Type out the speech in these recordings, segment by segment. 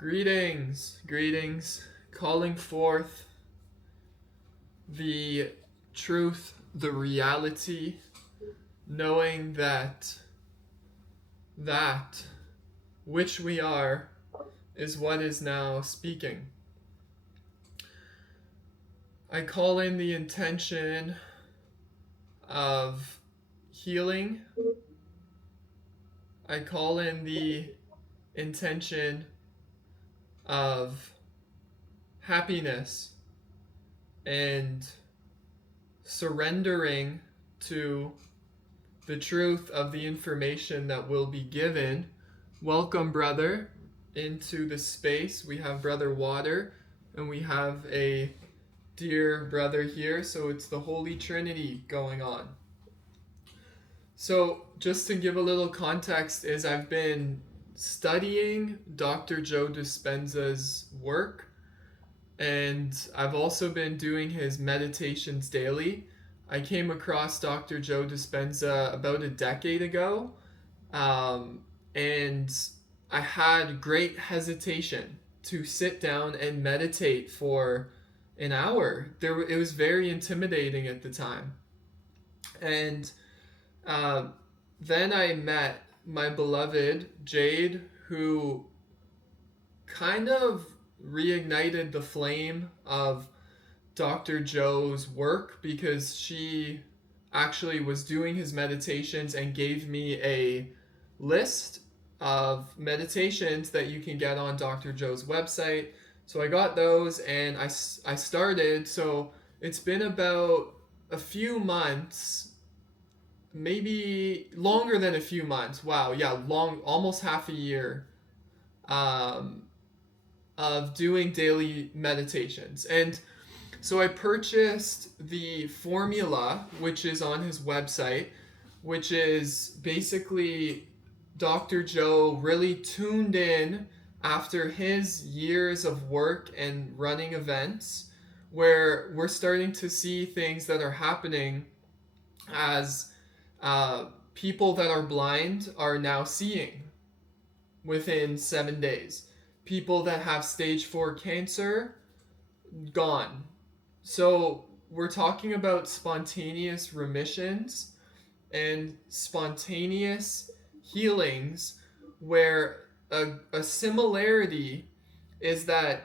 Greetings, calling forth the truth, the reality, knowing that which we are is what is now speaking. I call in the intention of healing. I call in the intention of happiness and surrendering to the truth of the information that will be given. Welcome, brother, into the space. We have Brother Water and we have a dear brother here, so it's the Holy Trinity going on. So just to give a little context, is I've been studying Dr. Joe Dispenza's work, and I've also been doing his meditations daily. I came across Dr. Joe Dispenza about a decade ago, and I had great hesitation to sit down and meditate for an hour. It was very intimidating at the time. And then I met my beloved Jade, who kind of reignited the flame of Dr. Joe's work, because she actually was doing his meditations and gave me a list of meditations that you can get on Dr. Joe's website. So I got those and I started. So it's been about a few months, maybe longer than a few months. Wow, yeah, almost half a year of doing daily meditations. And so I purchased the formula, which is on his website, which is basically Dr. Joe really tuned in after his years of work and running events, where we're starting to see things that are happening as people that are blind are now seeing within 7 days. People that have stage 4 cancer, gone. So we're talking about spontaneous remissions and spontaneous healings, where a similarity is that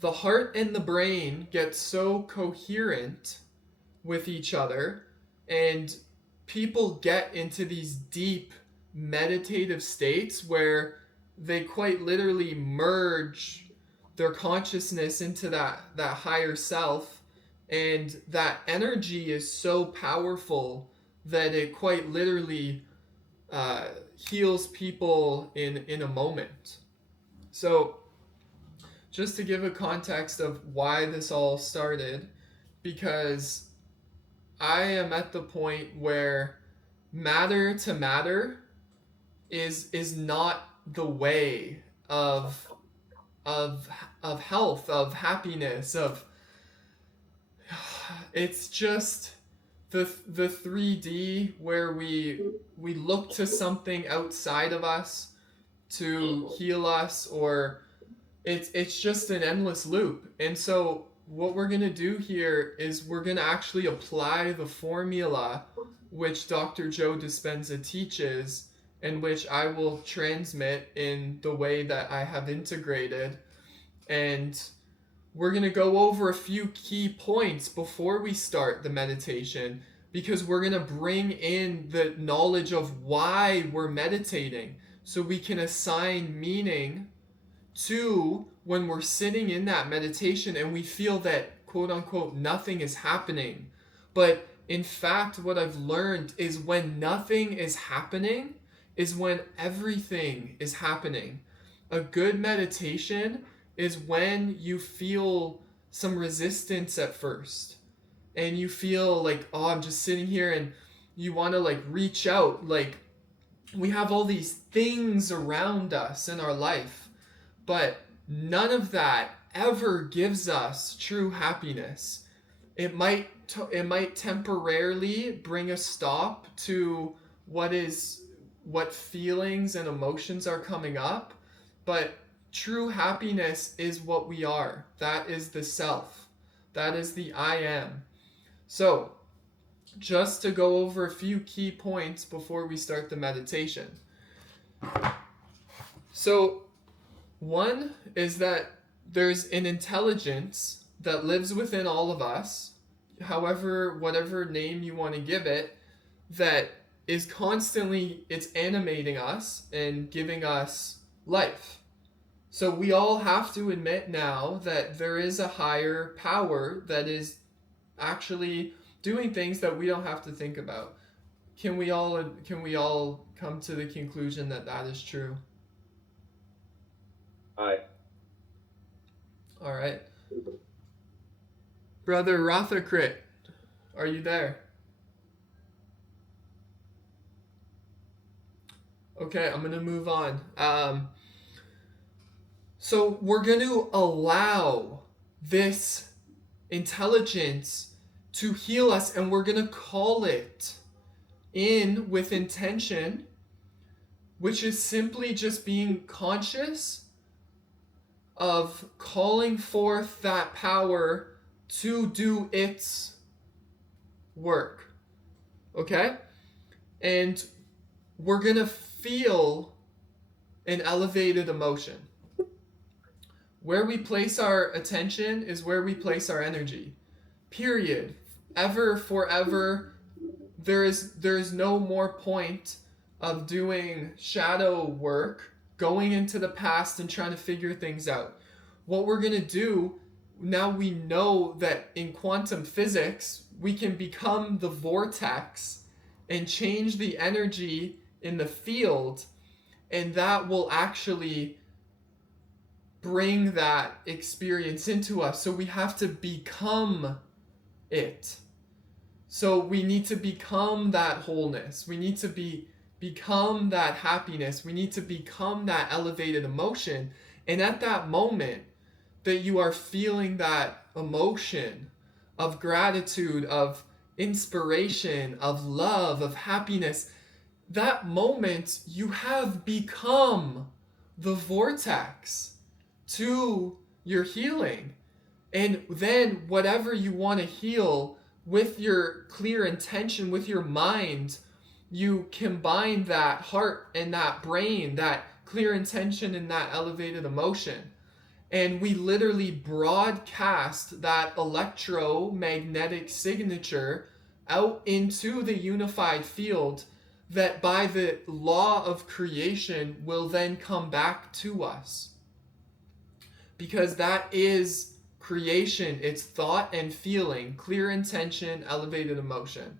the heart and the brain get so coherent with each other, and people get into these deep meditative states where they quite literally merge their consciousness into that higher self, and that energy is so powerful that it quite literally heals people in a moment. So just to give a context of why this all started, because I am at the point where matter to matter is not the way of health, of happiness, of it's just the 3D where we look to something outside of us to heal us, or it's just an endless loop. And so what we're going to do here is we're going to actually apply the formula which Dr. Joe Dispenza teaches, and which I will transmit in the way that I have integrated. And we're going to go over a few key points before we start the meditation, because we're going to bring in the knowledge of why we're meditating, so we can assign meaning to when we're sitting in that meditation and we feel that quote unquote nothing is happening. But in fact, what I've learned is when nothing is happening is when everything is happening. A good meditation is when you feel some resistance at first, and you feel like, oh, I'm just sitting here, and you want to like reach out. Like, we have all these things around us in our life, but none of that ever gives us true happiness. It might temporarily bring a stop to what feelings and emotions are coming up, but true happiness is what we are. That is the self. That is the I am. So, just to go over a few key points before we start the meditation. So, one is that there's an intelligence that lives within all of us, however, whatever name you want to give it, that is constantly, it's animating us and giving us life. So we all have to admit now that there is a higher power that is actually doing things that we don't have to think about. Can we all come to the conclusion that that is true? Aye. All right. Brother Rothakrit, are you there? Okay, I'm going to move on. So we're going to allow this intelligence to heal us, and we're going to call it in with intention, which is simply just being conscious of calling forth that power to do its work. Okay? And we're going to feel an elevated emotion. Where we place our attention is where we place our energy. Period. Ever, forever. There is no more point of doing shadow work, going into the past and trying to figure things out. What we're going to do, now we know that in quantum physics, we can become the vortex and change the energy in the field, and that will actually bring that experience into us. So we have to become it. So we need to become that wholeness. We need to become that happiness. We need to become that elevated emotion. And at that moment that you are feeling that emotion of gratitude, of inspiration, of love, of happiness, that moment you have become the vortex to your healing. And then whatever you want to heal, with your clear intention, with your mind, you combine that heart and that brain, that clear intention and that elevated emotion. And we literally broadcast that electromagnetic signature out into the unified field that by the law of creation will then come back to us. Because that is creation, it's thought and feeling, clear intention, elevated emotion.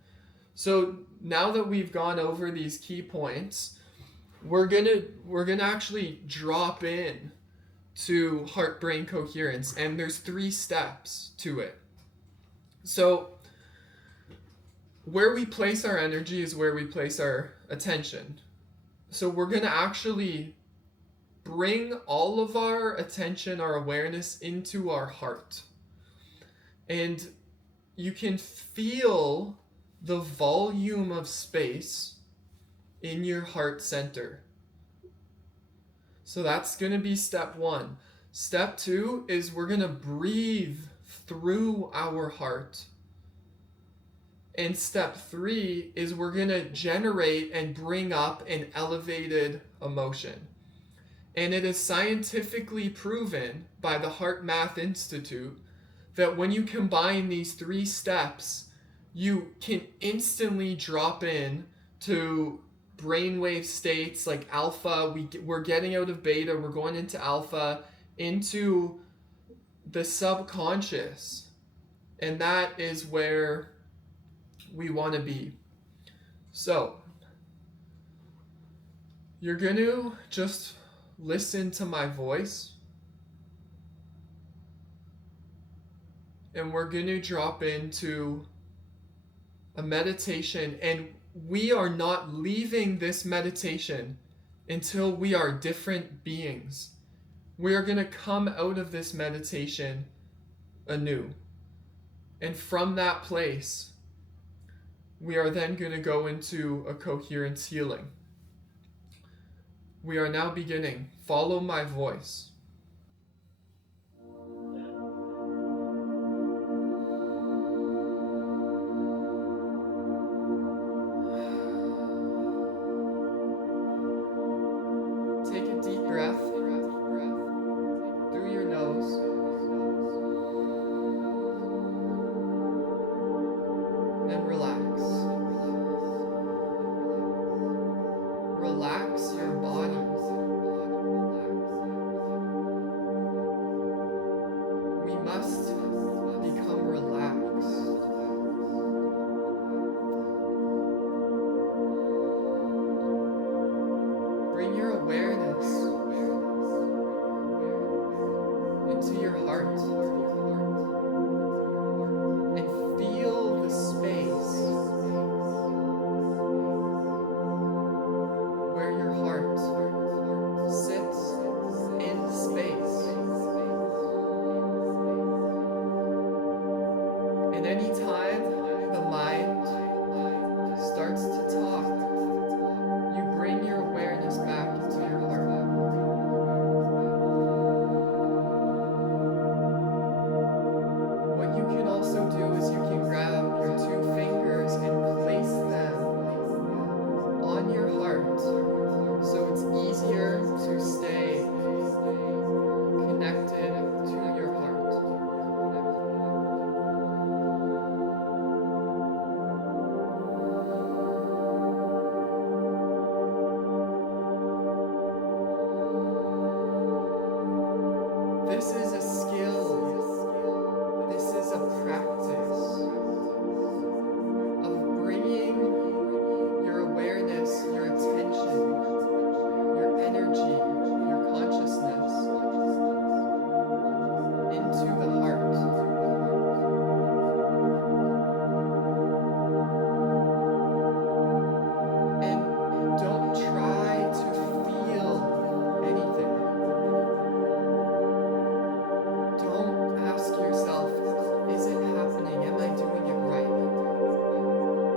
So now that we've gone over these key points, we're gonna actually drop in to heart-brain coherence, and there's 3 steps to it. So where we place our energy is where we place our attention. So we're gonna actually bring all of our attention, our awareness into our heart. And you can feel the volume of space in your heart center. So that's going to be step 1. Step 2 is we're going to breathe through our heart. And step 3 is we're going to generate and bring up an elevated emotion. And it is scientifically proven by the Heart Math Institute that when you combine these 3 steps, you can instantly drop in to brainwave states like alpha. We're getting out of beta, we're going into alpha, into the subconscious. And that is where we want to be. So, you're going to just listen to my voice, and we're going to drop into a meditation, and we are not leaving this meditation until we are different beings. We are going to come out of this meditation anew, and from that place we are then going to go into a coherence healing. We are now beginning. Follow my voice. must become relaxed. Bring your awareness into your heart and feel the space where your heart sits in space. And anytime the mind starts to talk, you bring your awareness back into your heart. What you can also do is you can grab your two fingers and place them on your heart so it's easier to stay connected to your heart. This is a skill. This is a practice of bringing your awareness, your attention, your energy, your consciousness into the heart. And don't try to feel anything. Don't ask yourself, is it happening? Am I doing it right?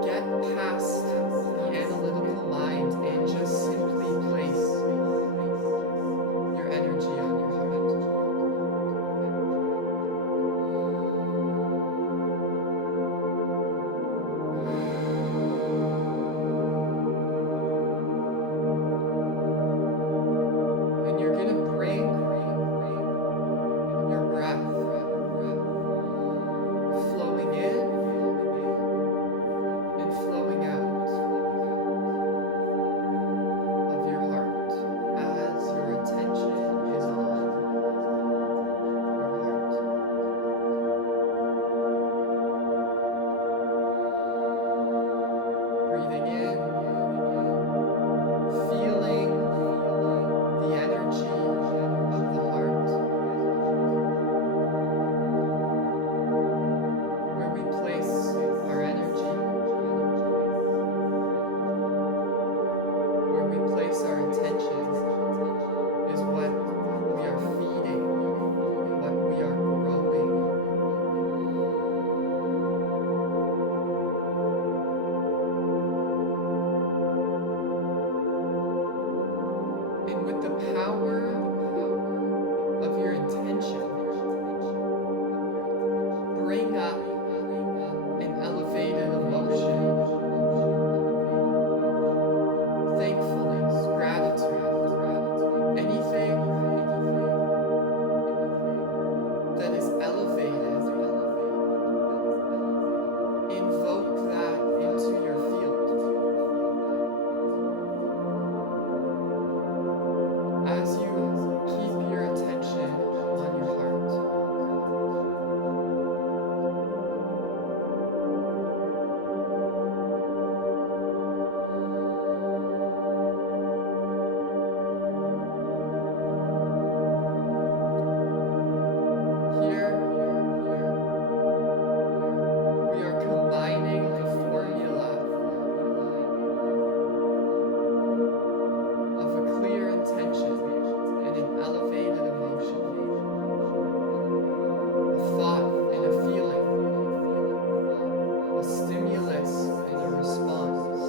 Get past the analytical mind and just simply place your energy on your heart. And you're going to bring your breath flowing in and flowing out of your heart as your attention is on your heart. Breathing in, feeling the energy of the heart, where we place our energy, where we place our attention is what we are feeding, what we are growing. And with the power of your intention, bring up an elevated emotion, thankfulness, gratitude, anything that is elevated, invoke that into your field. As you keep your attention on your heart. Here, we are combining the formula of a clear intention and an elevated emotion, a thought and a feeling, a stimulus and a response,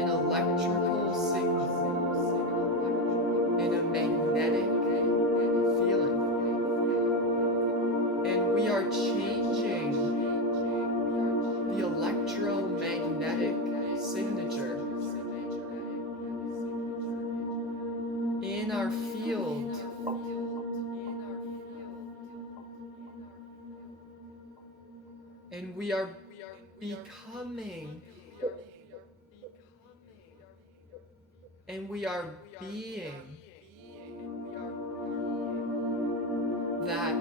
an electrical signal and a magnetic feeling. And we are changing the electromagnetic signature in our field and we are becoming and we are being that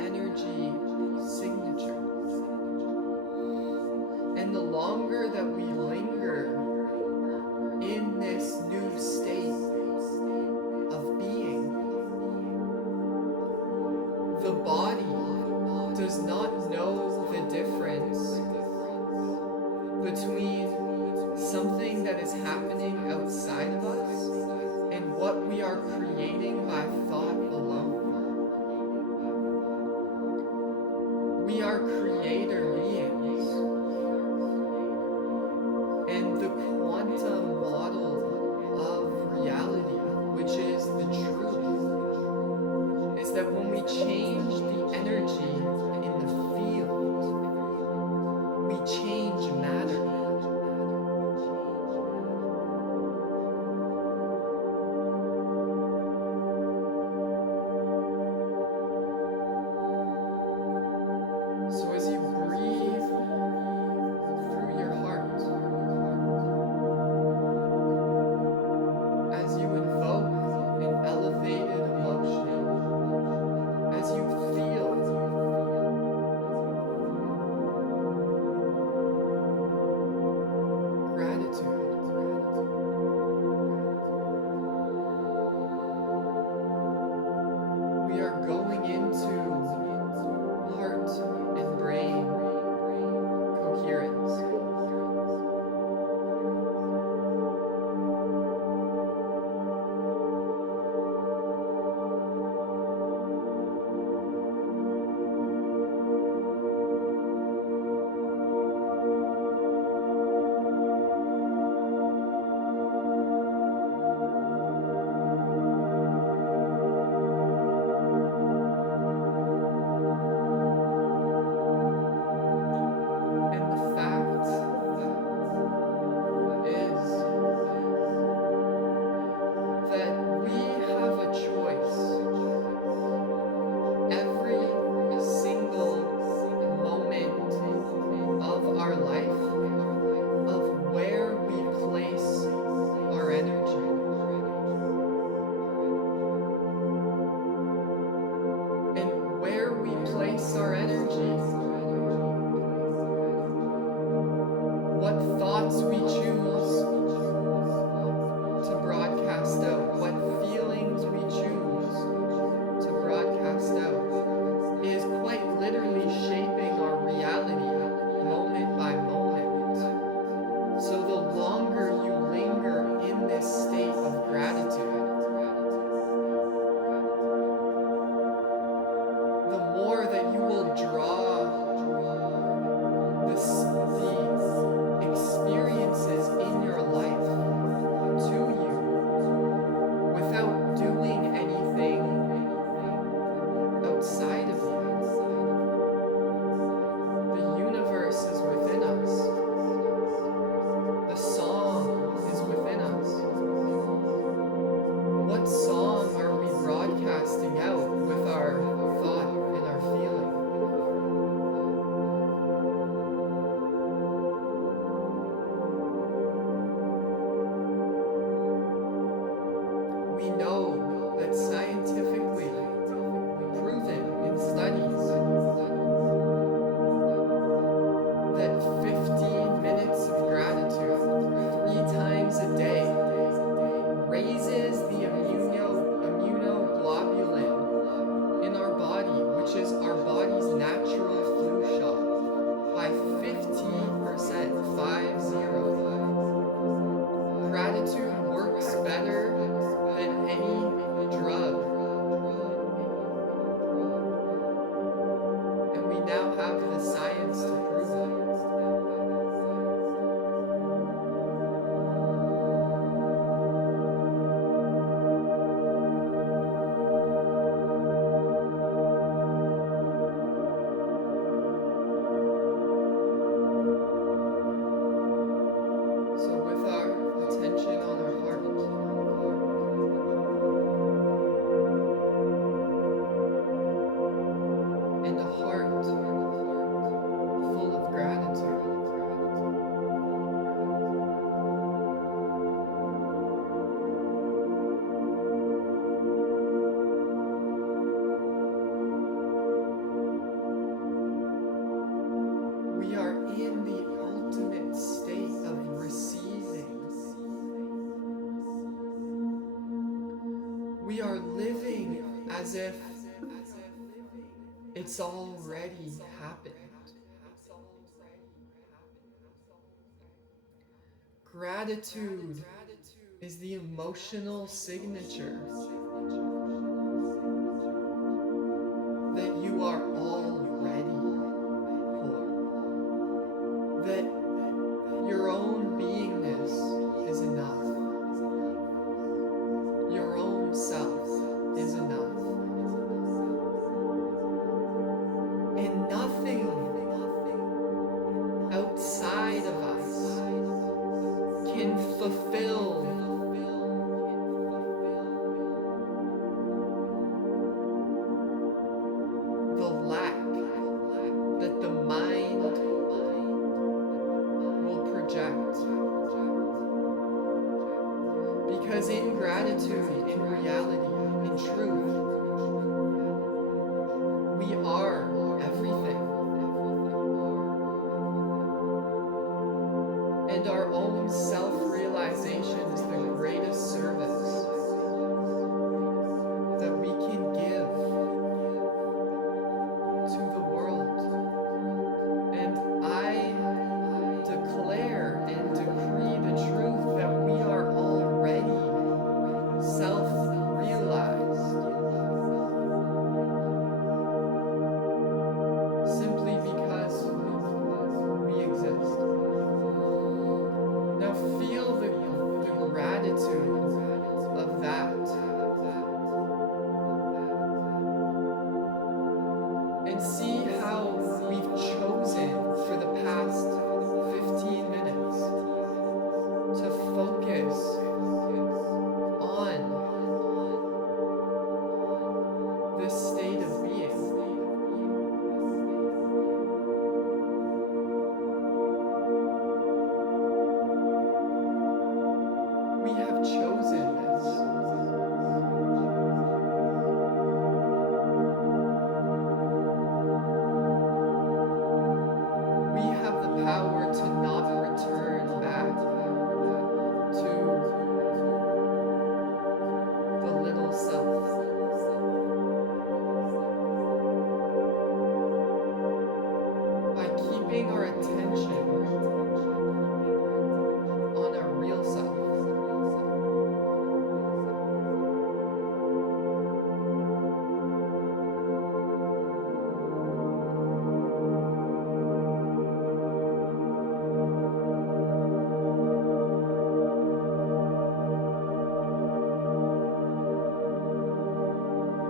energy signature. And the longer that we linger in this new state of being, the body does not know the difference between something that is happening outside of us and what we are creating by thought alone. We are creator beings, and the quantum model of reality, which is the truth, is that when we change the energy in the field, we change matter. So as you breathe through your heart, as you invoke an elevated emotion, as you feel gratitude, we are going into heart and brain coherence. And the fact is that we have a choice every single moment of our life of where we place our energy. And where we place our energy, what thoughts we choose to broadcast out, what feelings we choose to broadcast out, is quite literally shaping our reality moment by moment. So the longer you linger in this state of gratitude, the more that you will draw the experiences in your life to you without doing anything outside of you. The universe is within us. The song is within us. What song are we broadcasting out with our thought and our feeling? We know that scientifically proven in studies that 15 minutes of gratitude 3 times a day raises the immunoglobulin in our body, which is our body's natural flu shot, by 15%, 50. Gratitude works better than any drug. And we now have the science to prove it. So with our attention on our We are living as if it's already happened. Gratitude is the emotional signature that you are already whole, that your own beingness is enough, your own self is enough, and nothing outside of us can fulfill the lack that the mind will project. Because in gratitude, in reality, in truth, we are everything. And our own self-realization is the greatest service that we can give to the world. And I declare and decree the truth that we are already self-realized simply because we exist. Now feel the gratitude of that. And see how we've chosen for the past 15 minutes to focus on this state of being. We have chosen this. We have the power to not return back to the little self. By keeping our attention on our real self.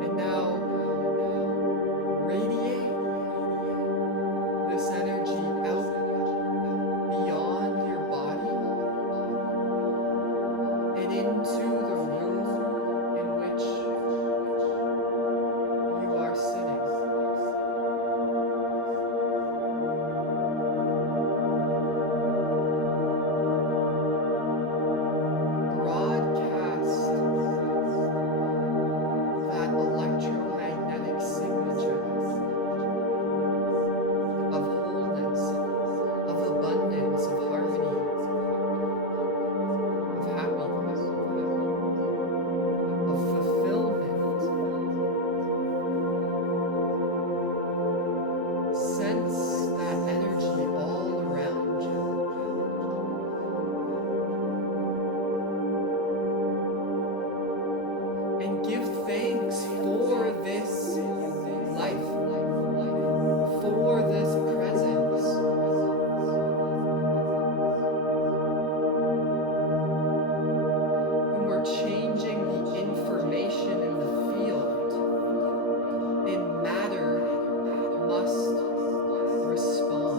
And now radiate this energy out beyond your body and into the room in which you are sitting. Broadcast that electromagnetic signature of wholeness, of abundance, of harmony, of happiness, of fulfillment. Sense that energy all around you. And give thanks for this life, for this presence. When we're changing the information in the field, and matter must respond.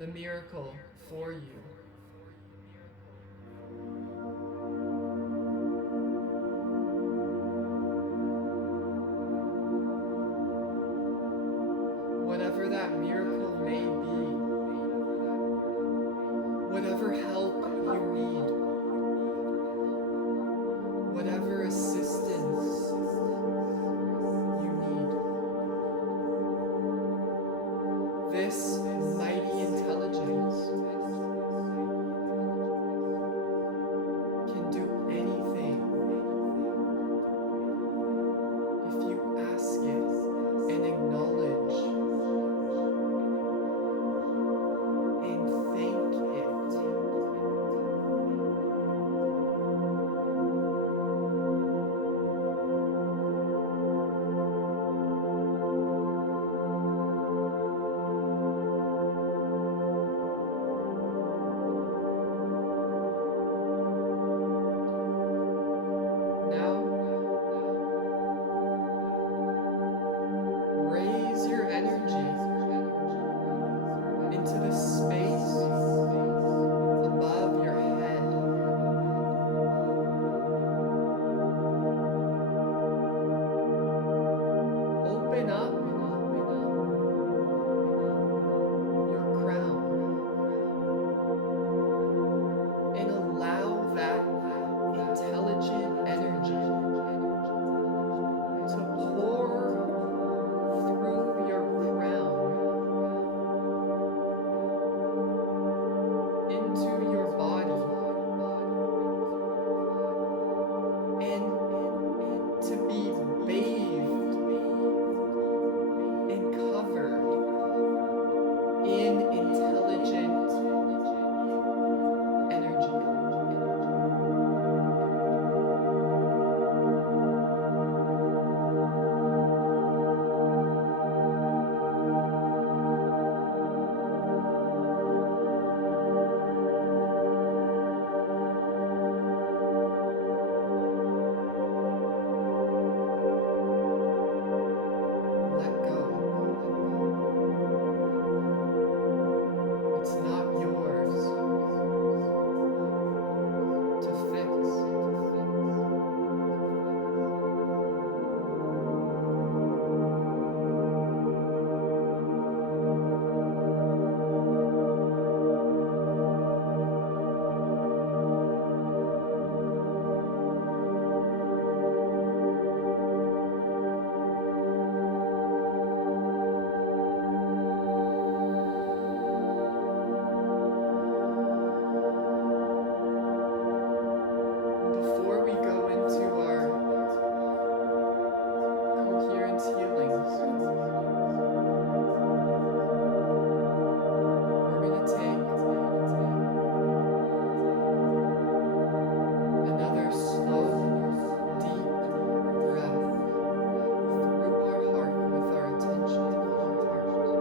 the miracle for you. Whatever that miracle may be, whatever help you need, whatever assistance you need, this mighty intelligence can do anything if you ask it and acknowledge and thank it. Now, raise your energy into the space above your head. Open up your crown and allow that intelligent energy to pour through your crown into your body and to be bathed and covered in intelligent energy. Let go. It's not yours to fix. Before we go into our coherence healings, we're going to take another slow, deep breath through our heart with our attention on our heart.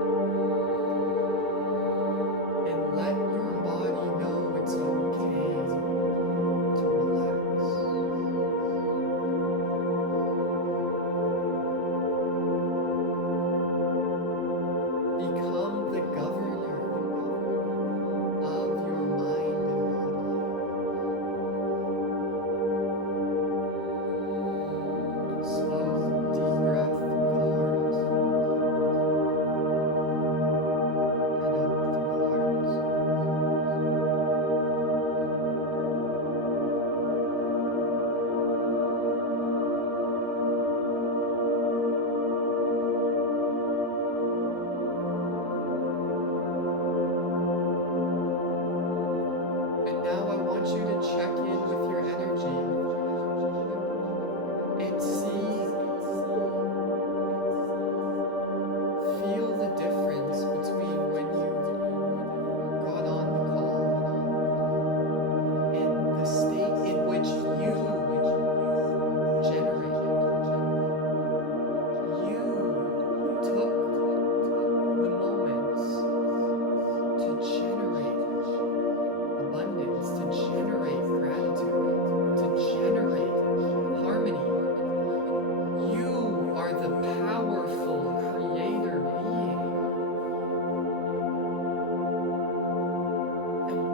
And let your body know it's okay to relax. Become the governor of your mind and body. Slow, deep breath through the heart and out through the heart. And now I want you to check in with your energy and feel the difference between when you got on the call and the state in which you generated. You took the moments to generate abundance, to generate gratitude, to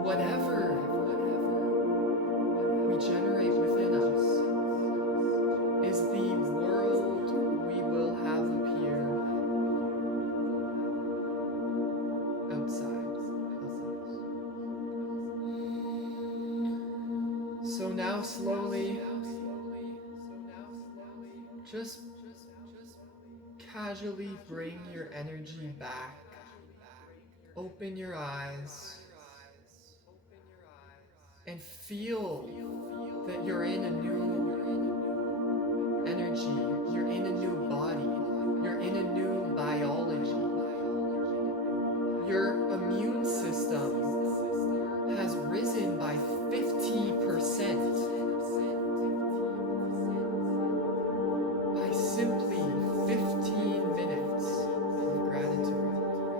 whatever we generate within us is the world we will have appear outside of us. So now slowly, just casually bring your energy back. Open your eyes and feel that you're in a new energy, you're in a new body, you're in a new biology. Your immune system has risen by 50% by simply